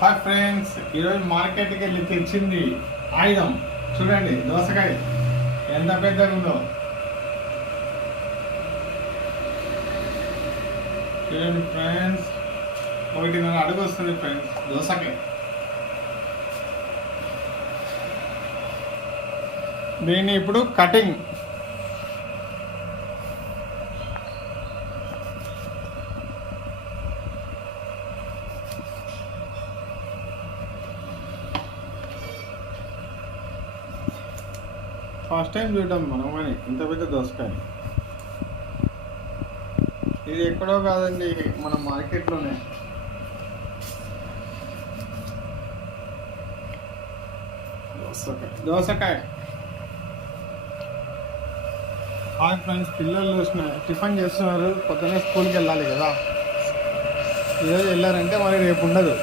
Hi friends, ఈరోజు మార్కెట్కి వెళ్ళి తెచ్చింది ఆయుధం చూడండి. దోసకాయ ఎంత పెద్దగా ఉందో చూడండి ఫ్రెండ్స్. 1.5 అడుగు వస్తుంది ఫ్రెండ్స్ దోసకాయ. దీన్ని ఇప్పుడు కటింగ్ ఫస్ట్ టైం చూడటం మనం కానీ ఇంత పెద్ద దోసకాయ. ఇది ఎక్కడో కాదండి, మన మార్కెట్లోనే. దోసకాయ హాయ్ ఫ్రెండ్స్, పిల్లలు టిఫిన్ చేస్తున్నారు. పొద్దున్నే స్కూల్కి వెళ్ళాలి కదా. ఈరోజు వెళ్ళారంటే మరి రేపు ఉండదు.